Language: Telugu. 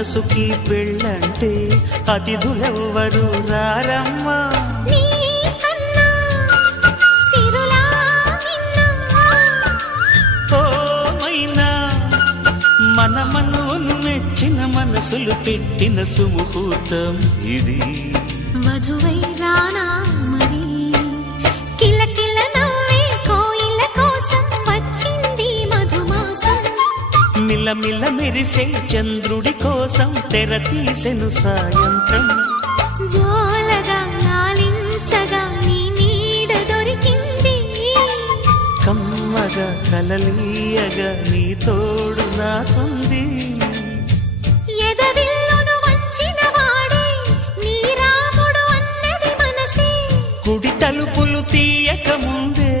మనసుకి పెళ్ళంటే అతిథులెవ్వరు రారమ్మా. మనమను మెచ్చిన మనసులు పెట్టిన సుముహూర్తం ఇది. వధువై రానా మరి కిలకిల నవ్వే కోయిల కోసం వచ్చింది మధుమాసం. మిలమిల మెరిసే చంద్రుడి కోసం తెర తీసెను సాయంత్రం. జోలగా లాలించగా నీ నీడ దొరికింది. కమ్మగా కలలీయగా నీ తోడు నాకుంది. ఎదవిల్లును వంచిన వాడే నీ రాముడు అన్నది మనసే. కుడి తలుపులు తీయక ముందు